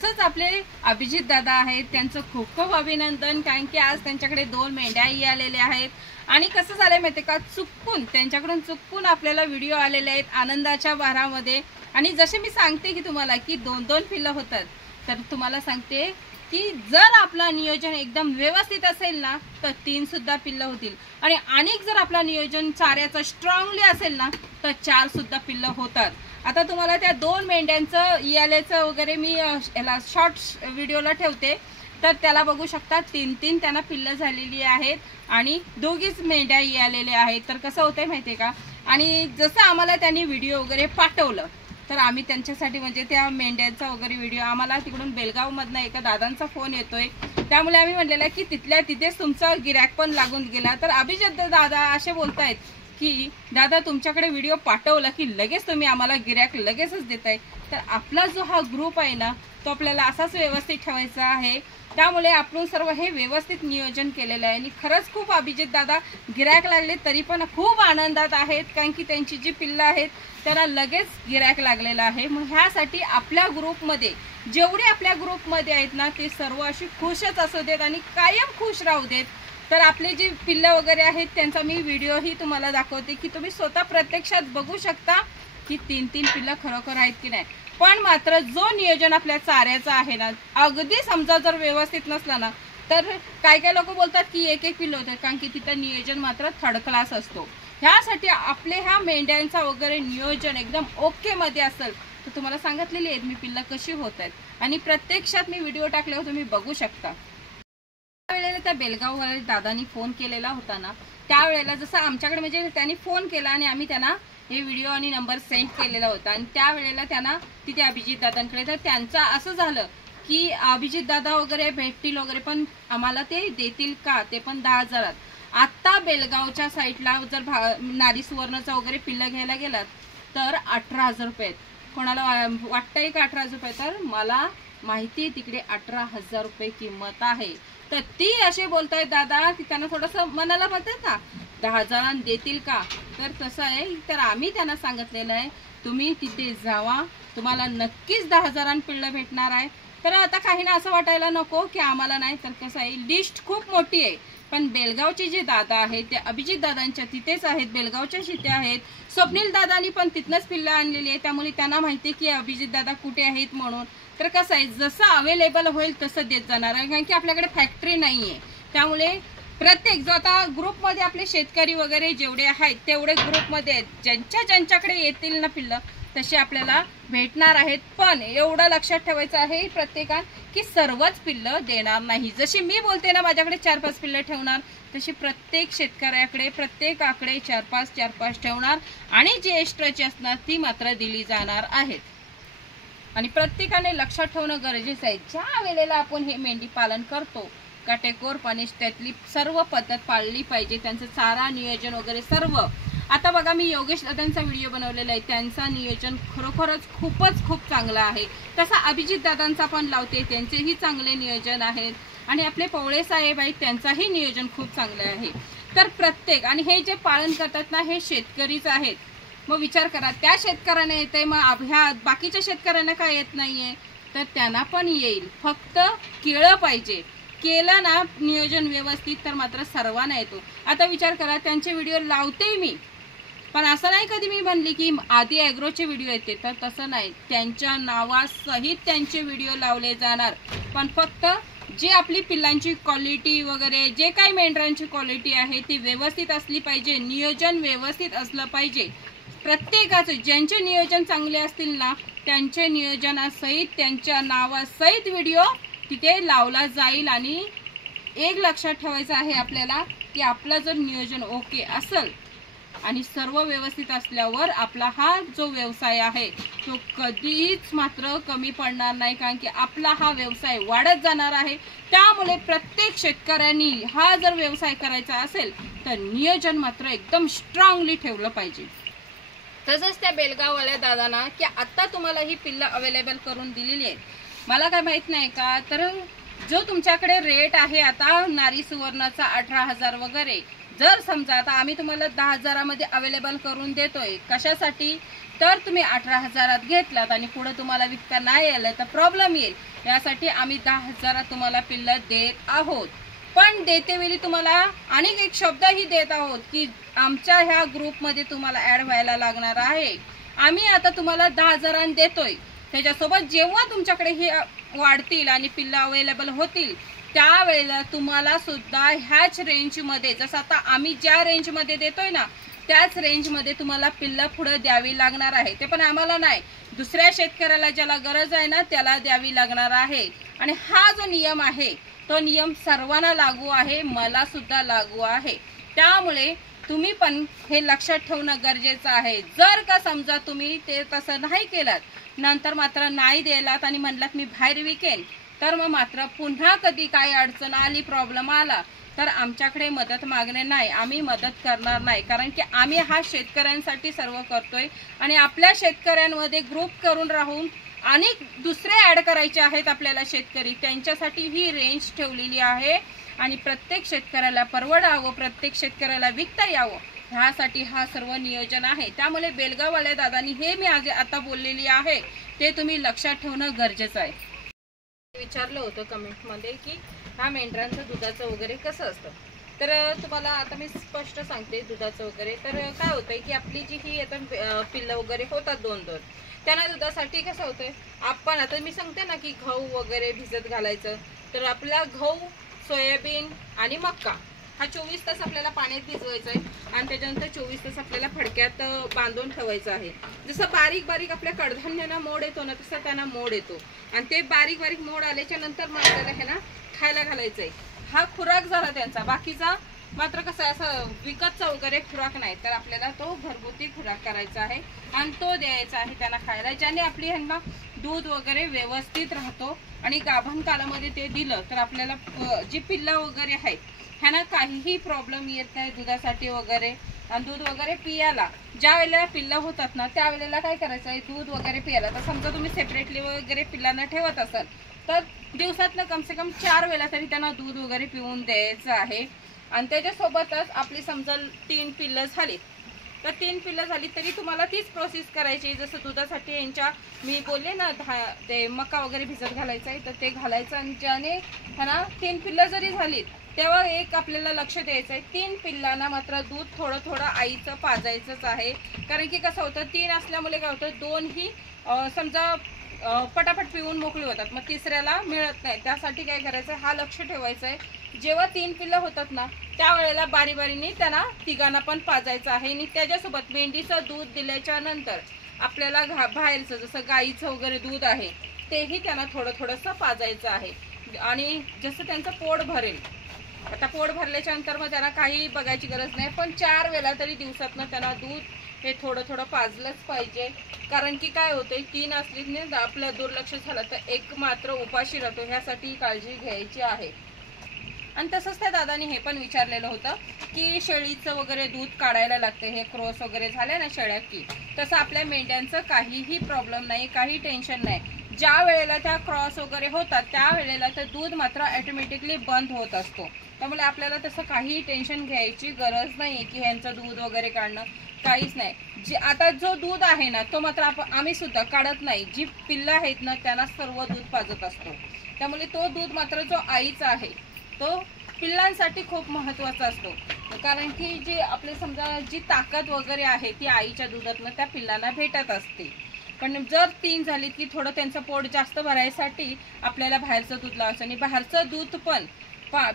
तसंच आपले अभिजित दादा आहेत, त्यांचं खूप खूप अभिनंदन, कारण की आज त्यांच्याकडे 2 मेंढ्याही आलेल्या आहेत. आणि कसं झालंय माहिती का, त्यांच्याकडून चुकून आपल्याला व्हिडिओ आलेले आहेत आनंदाच्या भरामध्ये. आणि जसे मी सांगते की तुम्हाला की 2-2 पिल्लं होतात, तर तुम्हाला सांगते की जर आपला नियोजन एकदम व्यवस्थित असेल ना तर 3 सुद्धा पिल्लं होतील. आणि अनेक जर आपला नियोजन चाऱ्याचं स्ट्रॉंगली असेल ना तर 4 सुद्धा पिल्लं होतात. आता तुम्हाला त्या 2 मेंढ्यांचं यालेचं वगैरे मी याला शॉर्ट व्हिडिओला ठेवते, तर त्याला बघू शकता 3-3 त्यांना पिल्लं झालेली आहेत आणि दोघीच मेंढ्या यालेल्या आहेत. तर कसं होतंय माहितीये का, आणि जसं आम्हाला त्यांनी व्हिडिओ वगैरे पाठवलं तर आम्ही त्यांच्यासाठी म्हणजे त्या मेंढ्यांचा वगैरे व्हिडिओ आम्हाला तिकडून बेलगावमधनं एका दादांचा फोन येतोय, त्यामुळे आम्ही म्हणलेलं की तिथल्या तिथेच तुमचा गिऱ्हाईक पण लागून गेला. तर अभिजित दादा असे बोलतायत की दादा तुमच्याकडे व्हिडिओ पाठवला की लगेच तुम्ही आम्हाला गिऱ्हाईक लगेचच देताय. तर आपला जो हा ग्रुप आहे ना तो आपल्याला असाच व्यवस्थित ठेवायचा आहे, त्यामुळे आपण सर्व हे व्यवस्थित नियोजन केलेलं आहे. आणि खरंच खूप अभिजित दादा गिऱ्हाईक लागले तरी पण खूप आनंदात आहेत, कारण की त्यांची जी पिल्लं आहेत त्यांना लगेच गिऱ्हाईक लागलेलं आहे. मग ह्यासाठी आपल्या ग्रुपमध्ये जेवढे आपल्या ग्रुपमध्ये आहेत ना ते सर्व अशी खुशच असू देत आणि कायम खुश राहू देत. तर आपले जे पिल्लं वगैरे आहेत त्यांचा मी व्हिडिओही तुम्हाला दाखवते की तुम्ही स्वतः प्रत्यक्षात बघू शकता की 3-3 पिल्लं खरोखर आहेत की नाही. पण मात्र जो नियोजन आपल्या चाऱ्याचा आहे ना, अगदी समजा जर व्यवस्थित नसला ना तर काय काय लोक बोलतात की 1-1 पिल्लं होते, कारण की तिथं नियोजन मात्र थर्ड क्लास असतो. ह्यासाठी आपले ह्या मेंढ्यांचा वगैरे नियोजन एकदम ओके मध्ये असेल तर तुम्हाला सांगितलेली आहेत मी पिल्लं कशी होत आहेत. आणि प्रत्यक्षात मी व्हिडिओ टाकल्यावर तुम्ही बघू शकता. त्यावेळेला त्या बेलगाववाल्या दादांनी फोन केलेला होता ना, त्यावेळेला जसं आमच्याकडे म्हणजे त्यांनी फोन केला आणि आम्ही त्यांना हे व्हिडिओ आणि नंबर सेंड केलेला होता. आणि त्यावेळेला त्यांना तिथे अभिजित दादांकडे, तर त्यांचं असं झालं की अभिजित दादा वगैरे भेटतील वगैरे, पण आम्हाला ते देतील का, ते पण 10,000. आता बेलगावच्या साईडला जर नारी सुवर्णचा वगैरे पिल्लं घ्यायला गेलात तर 18,000 रुपये. कोणाला वाटतंय का 18,000 रुपये, तर मला माहिती आहे तिकडे 18,000 रुपये किंमत आहे. तर ती असे बोलतायत दादा की त्यांना थोडंसं मनाला म्हणतात ना 10,000 देतील का, तर तसं आहे. तर आम्ही त्यांना सांगितलेलं आहे तुम्ही तिथे जावा, तुम्हाला नक्कीच 10,000 पिल्लं भेटणार आहे. तर आता काहींना असं वाटायला नको की आम्हाला नाही, तर कसं आहे लिस्ट खूप मोठी आहे. पण बेलगावचे जे दादा आहेत ते अभिजित दादांच्या तिथेच आहेत, बेलगावच्या तिथे आहेत. स्वप्नील दादांनी पण तिथनंच पिल्लं आणलेली आहे, त्यामुळे त्यांना माहिती आहे की अभिजित दादा कुठे आहेत म्हणून. तर कसं आहे जसं अवेलेबल होईल तसं देत जाणार आहे, कारण की आपल्याकडे फॅक्टरी नाही आहे. त्यामुळे प्रत्येक जो आता ग्रुपमध्ये आपले शेतकरी वगैरे जेवढे आहेत तेवढे ग्रुपमध्ये आहेत, ज्यांच्याकडे येतील ना पिल्लं तसे आपल्याला भेटणार आहेत. पण एवढं लक्षात ठेवायचं आहे प्रत्येकान की सर्वच पिल्लं देणार नाही. जशी मी बोलते ना माझ्याकडे 4-5 पिल्लं ठेवणार, तशी प्रत्येक शेतकऱ्याकडे प्रत्येकाकडे 4-5 ठेवणार आणि जी एक्स्ट्राची असणार ती मात्र दिली जाणार आहेत. आणि प्रत्येकाने लक्षात ठेवणं गरजेचं आहे, ज्या वेळेला आपण हे मेंढी पालन करतो काटेकोरपणे त्यातली सर्व पद्धत पाळली पाहिजे, त्यांचं चारा नियोजन वगैरे सर्व. आता बघा मी योगेश दादांचा व्हिडिओ बनवलेला आहे, त्यांचा नियोजन खरोखरच खूप चांगला आहे. तसा अभिजित दादांचा पण लावते, त्यांचेही चांगले नियोजन आहेत. आणि आपले पवळे साहेब आहेत त्यांचाही नियोजन खूप चांगलं आहे. तर प्रत्येक आणि हे जे पालन करतात ना हे शेतकरीच आहेत. मग विचार करा त्या शेतकऱ्यांना येते, मग ह्या बाकीच्या शेतकऱ्यांना काय येत नाहीये, तर त्यांना पण येईल. फक्त केलं पाहिजे, केलं ना नियोजन व्यवस्थित तर मात्र सर्वांना येतो. आता विचार करा त्यांचे व्हिडिओ लावते मी, पण असं नाही कधी मी म्हणली की आधी ॲग्रोचे व्हिडिओ येते, तर तसं नाही. त्यांच्या नावासहित त्यांचे व्हिडिओ लावले जाणार. पण फक्त जी आपली पिल्लांची क्वालिटी वगैरे जे काही मेंढरांची क्वालिटी आहे ती व्यवस्थित असली पाहिजे, नियोजन व्यवस्थित असलं पाहिजे. प्रत्येकाचे ज्यांचे नियोजन चांगले असतील ना त्यांचे नियोजनासहित त्यांच्या नावासहित व्हिडिओ तिथे लावला जाईल. आणि एक लक्षात ठेवायचं आहे आपल्याला की आपलं जर नियोजन ओके असेल आणि सर्व व्यवस्थित असल्यावर आपला हा जो व्यवसाय आहे तो कधीच मात्र कमी पडणार नाही, कारण की आपला हा व्यवसाय वाढत जाणार आहे. त्यामुळे प्रत्येक शेतकऱ्यांनी हा जर व्यवसाय करायचा असेल तर नियोजन मात्र एकदम स्ट्रॉंगली ठेवलं पाहिजे. तसंच त्या बेलगाववाल्या दादांना की आता तुम्हाला ही पिल्लं अवेलेबल करून दिलेली आहेत. मला काय माहित नाही का, तर जो तुमच्याकडे रेट आहे आता नारी सुवर्णाचा 18,000 वगैरे, जर समजा आता आम्ही तुम्हाला 10,000 मध्ये अवेलेबल करून देतोय, कशासाठी तर तुम्ही 18,000 घेतलात आणि पुढे तुम्हाला विकता नाही आलं तर प्रॉब्लेम येईल। यासाठी आम्ही 10,000 तुम्हाला पिल्लं देत आहोत। पण देतेवेळी तुम्हाला आणि एक शब्दही देत आहोत की आमच्या ह्या ग्रुपमध्ये तुम्हाला ऍड व्हायला लागणार आहे। आम्ही आता तुम्हाला 10,000 देतोय, त्याच्यासोबत जेव्हा तुमच्याकडे हे वाढतील आणि पिल्लं अवेलेबल होतील त्यावेळेला तुम्हाला सुद्धा ह्याच रेंजमध्ये, जसं आता आम्ही ज्या रेंजमध्ये देतोय ना त्याच रेंजमध्ये तुम्हाला पिल्लं पुढे द्यावी लागणार आहे। ते पण आम्हाला नाही, दुसऱ्या शेतकऱ्याला ज्याला गरज आहे ना त्याला द्यावी लागणार आहे। आणि हा जो नियम आहे तो नियम सर्वांना लागू आहे, मला सुद्धा लागू आहे। त्यामुळे तुम्ही पण हे लक्षात ठेवणं गरजेचं आहे। जर का समजा तुम्ही ते तसं नाही केलात, नंतर मात्र नाही द्यायलात आणि म्हणलात मी बाहेर विकेन, तर मग मात्र पुन्हा कधी काही अडचण आली, प्रॉब्लेम आला तर आमच्याकडे मदत मागणे नाही, आम्ही मदत करणार नाही। कारण की आम्ही हा शेतकऱ्यांसाठी सर्व करतोय आणि आपल्या शेतकऱ्यांमध्ये ग्रुप करून राहून आणि दुसरे ऍड करायचे आहेत आपल्याला शेतकरी, त्यांच्यासाठी ही रेंज ठेवलेली आहे। आणि प्रत्येक शेतकऱ्याला परवडावं, प्रत्येक शेतकऱ्याला विकता यावं, ह्यासाठी हा सर्व नियोजन आहे। त्यामुळे बेलगाववाल्या दादांनी हे मी आता बोललेली आहे ते तुम्ही लक्षात ठेवणं गरजेचं आहे। विचारलं होतं कमेंटमध्ये की हा मेंढरांचं दुधाचं वगैरे कसं असतं, तर तुम्हाला आता मी स्पष्ट सांगते दुधाचं वगैरे। तर काय होतंय की आपली जी ही आता पिल्लं वगैरे होतात दोन त्यांना दुधासाठी कसं होतंय, आपण आता मी सांगते ना की गहू वगैरे भिजत घालायचं, तर आपला गहू, सोयाबीन आणि मक्का हा 24 तास आपल्याला पाण्यात भिजवायचा आहे आणि त्याच्यानंतर 24 तास आपल्याला फडक्यात बांधून ठेवायचं आहे। जसं बारीक बारीक आपल्या कडधान्यांना मोड येतो ना तसं त्यांना मोड येतो आणि ते बारीक बारीक मोड आल्याच्या नंतर मग आपल्याला हे ना खायला घालायचं आहे। हा खुराक झाला त्यांचा, बाकीचा मात्र कसं असं विकतचा वगैरे खुराक नाही, तर आपल्याला तो घरगुती खुराक करायचा आहे आणि तो द्यायचा आहे त्यांना खायला, ज्याने आपली ह्यांना दूध वगैरे व्यवस्थित राहतो। आणि गाभण कालामध्ये ते दिलं तर आपल्याला जी पिल्लं वगैरे आहेत ह्यांना काहीही प्रॉब्लेम येत नाही दुधासाठी वगैरे। आणि दूध वगैरे पियाला ज्या वेळेला पिल्लं होतात ना त्यावेळेला काय करायचं आहे, दूध वगैरे पियाला तर समजा तुम्ही सेपरेटली वगैरे पिल्लांना ठेवत असाल तर दिवसातनं कम से कम 4 वेळा तरी त्यांना दूध वगैरे पिऊन द्यायचं आहे। आणि त्याच्यासोबतच आपली समजा 3 पिल्लं झाली तर 3 पिल्लं झाली तरी तुम्हाला तीच प्रोसेस करायची। जसं दुधासाठी यांच्या मी बोलले ना ते मका वगैरे भिजत घालायचं आहे, तर ते घालायचं आणि ज्याने ह्यांना 3 पिल्लं जरी झालीत तेव्हा एक आपल्याला लक्ष द्यायचं आहे, 3 पिल्लांना मात्र दूध थोडं थोडं आईचं पाजायचंच आहे। कारण की कसं होतं 3 असल्यामुळे काय होतं 2 ही समजा पटापट पिऊन मोकळे होतात, मग तिसऱ्याला मिळत नाही। त्यासाठी काय करायचं, हा लक्ष ठेवायचं आहे। जेव्हा 3 पिल्लं होतात ना त्यावेळेला बारी बारीने त्यांना तिघांना पण पाजायचं आहे। आणि त्याच्यासोबत मेंढीचं दूध दिल्याच्या नंतर आपल्याला बाहेरचं जसं गाईचं वगैरे दूध आहे तेही त्यांना थोडं थोडंसं पाजायचं आहे। आणि जसं त्यांचं पोट भरेल, आता पोट भरल्याच्या नंतर मग त्यांना काही बघायची गरज नाही, पण 4 वेळा तरी दिवसातनं त्यांना दूध हे थोडं थोडं पाजलंच पाहिजे। कारण की काय होतंय 3 असली नाही आपलं दुर्लक्ष झालं तर एक मात्र उपाशी राहतो, ह्यासाठी काळजी घ्यायची आहे। आणि तसंच त्या दादानी हे पण विचारलेलं होतं की शेळीचं वगैरे दूध काढायला लागतं, हे क्रॉस वगैरे झाले ना शेळ्या की, तसं आपल्या मेंढ्यांचं काहीही प्रॉब्लेम नाही, काही टेन्शन नाही। ज्या वेळेला त्या क्रॉस वगैरे होतात त्या वेळेला तर दूध मात्र ऑटोमॅटिकली बंद होत असतो, त्यामुळे आपल्याला तसं काही टेन्शन घ्यायची गरज नाही की ह्यांचं दूध वगैरे काढणं, काहीच नाही। जी आता जो दूध आहे ना तो मात्र आम्ही सुद्धा काढत नाही, जी पिल्लं आहेत ना त्यांना सर्व दूध पाजत असतो। त्यामुळे तो दूध मात्र जो आईचा आहे तो पिल्लांसाठी खूप महत्त्वाचा असतो। कारण की जी आपले समजा जी ताकद वगैरे आहे ती आईच्या दुधातनं त्या पिल्लांना भेटत असते। पण जर 3 झाली की थोडं त्यांचं पोट जास्त भरायसाठी आपल्याला बाहेरचं दूध लावायचं आणि बाहेरचं दूध पण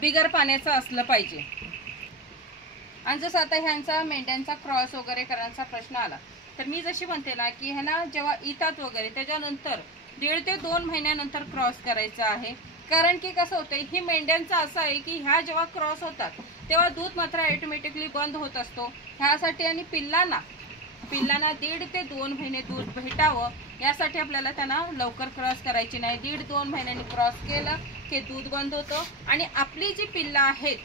बिगर पाण्याचं असलं पाहिजे। आणि जसं आता ह्यांचा मेंढ्यांचा क्रॉस वगैरे करण्याचा प्रश्न आला तर मी जशी म्हणते ना की ह्यांना जेव्हा येतात वगैरे त्याच्यानंतर 1.5 ते 2 महिन्यानंतर क्रॉस करायचा आहे। कारण की कसं होतंय ही मेंढ्यांचं असं आहे की ह्या जेव्हा क्रॉस होतात तेव्हा दूध मात्र ऑटोमॅटिकली बंद होत असतो। ह्यासाठी आणि पिल्लांना 1.5 ते 2 महिने दूध भेटावं यासाठी आपल्याला त्यांना लवकर क्रॉस करायची नाही। 1.5-2 महिन्यांनी क्रॉस केलं की दूध बंद होतं आणि आपली जी पिल्लं आहेत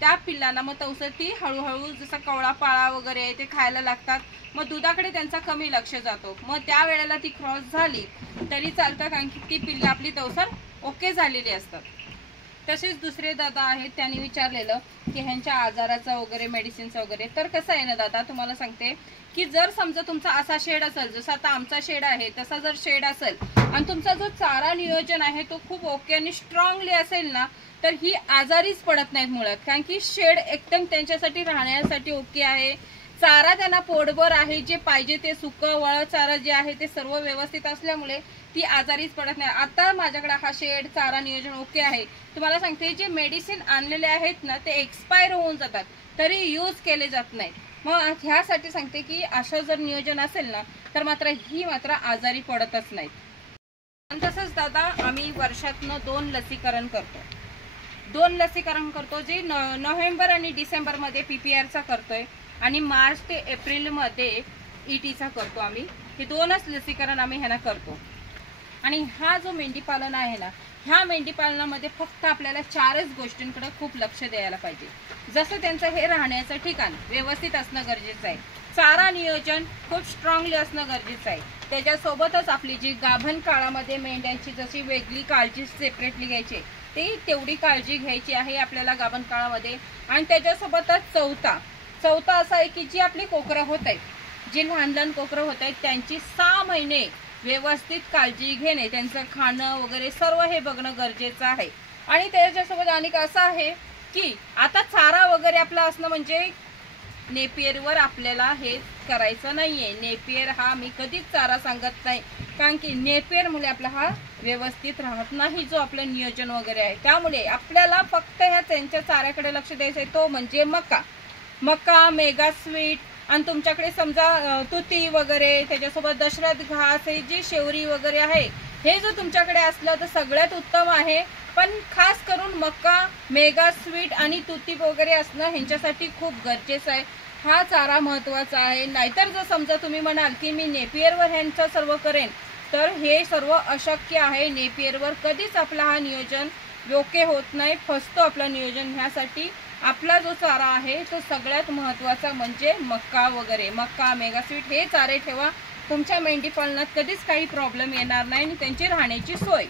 त्या पिल्लांना मग तवसती हळूहळू जसं कवळा पाळा वगैरे ते खायला लागतात, मग दुधाकडे त्यांचा कमी लक्ष जातो। मग त्या वेळेला ती क्रॉस झाली तरी चालतं, कारण की ती पिल्लं आपली तवसर ओके झालेली असतात। तसेच दुसरे दादा आहेत, त्यांनी विचारलेलं की ह्यांच्या आजाराचा वगैरे मेडिसिनचा वगैरे. तर कसं आहे ना दादा, तुम्हाला सांगते की जर समजा तुमचा असा शेड असेल, जसं आता आमचा शेड आहे तसा जर शेड असेल आणि तुमचा जो चारा नियोजन आहे तो खूप ओके आणि स्ट्रॉंगली असेल ना, तर ही आजारीच पडत नाहीत मुळात. कारण की शेड एकदम त्यांच्यासाठी राहण्यासाठी ओके आहे, चारा त्यांना पोटभर आहे, जे पाहिजे ते सुकं वळ चारा जे आहे ते सर्व व्यवस्थित असल्यामुळे ती आजारीच पडत नाही. आता माझ्याकडे हा शेड चारा नियोजन ओके आहे. तुम्हाला सांगते जे मेडिसिन आणलेले आहेत ना ते एक्सपायर होऊन जातात तरी यूज केले जात नाही. मग ह्यासाठी सांगते की असं जर नियोजन असेल ना तर मात्र आजारी पडतच नाहीत. आणि तसंच दादा आम्ही वर्षातनं 2 लसीकरण करतो, जे नोव्हेंबर आणि डिसेंबरमध्ये PPRचा करतोय आणि मार्च ते एप्रिलमध्ये ETचा करतो. आम्ही हे 2च लसीकरण आम्ही ह्यांना करतो. आणि हा जो मेंढीपालन आहे ना, ह्या मेंढीपालनामध्ये फक्त आपल्याला 4च गोष्टींकडे खूप लक्ष द्यायला पाहिजे. जसं त्यांचं हे राहण्याचं ठिकाण व्यवस्थित असणं गरजेचं आहे, चारा नियोजन खूप स्ट्रॉंगली असणं गरजेचं आहे. त्याच्यासोबतच आपली जी गाभण काळामध्ये मेंढ्यांची जशी वेगळी काळजी सेपरेटली घ्यायची ते तेवढी काळजी घ्यायची आहे आपल्याला गाभण काळामध्ये. आणि त्याच्यासोबतच चौथा असा आहे की जी आपली कोकरं होत आहेत, जी लहान कोकरं होत आहेत त्यांची 6 महिने व्यवस्थित काळजी घेणे, त्यांचं खाणं वगैरे सर्व हे बघणं गरजेचं आहे. आणि त्याच्यासोबत अनेक असं आहे की आता चारा वगैरे आपला असणं म्हणजे नेपियरवर आपल्याला हे करायचं नाहीये. नेपियर हा मी कधीच चारा सांगत नाही, कारण की नेपियर मुळे आपला हा व्यवस्थित राहत नाही जो आपलं नियोजन वगैरे आहे. त्यामुळे आपल्याला फक्त ह्या त्यांच्या चाऱ्याकडे लक्ष द्यायचं आहे, तो म्हणजे मका, मेगा स्वीट आणि तुमच्याकडे समजा तुती वगैरे, त्याच्यासोबत दशरथ घास, हे जी शेवरी वगैरे आहे हे जर तुमच्याकडे असलं तर सगळ्यात उत्तम आहे. पण खास करून मका, मेगा स्वीट आणि तुती वगैरे असणं ह्यांच्यासाठी खूप गरजेचं आहे. हा चारा महत्त्वाचा आहे. नाहीतर जर समजा तुम्ही म्हणाल की मी नेपियरवर ह्यांचं सर्व करेन तर हे सर्व अशक्य आहे. नेपियरवर कधीच आपला हा नियोजन योग्य होत नाही, फसतो आपलं नियोजन. ह्यासाठी आपला जो चारा आहे तो सगळ्यात महत्त्वाचा म्हणजे मका, मेगा स्वीट हे चारे ठेवा. तुमच्या मेंढी पालनात कधीच काही प्रॉब्लेम येणार नाही आणि त्यांची राहण्याची सोय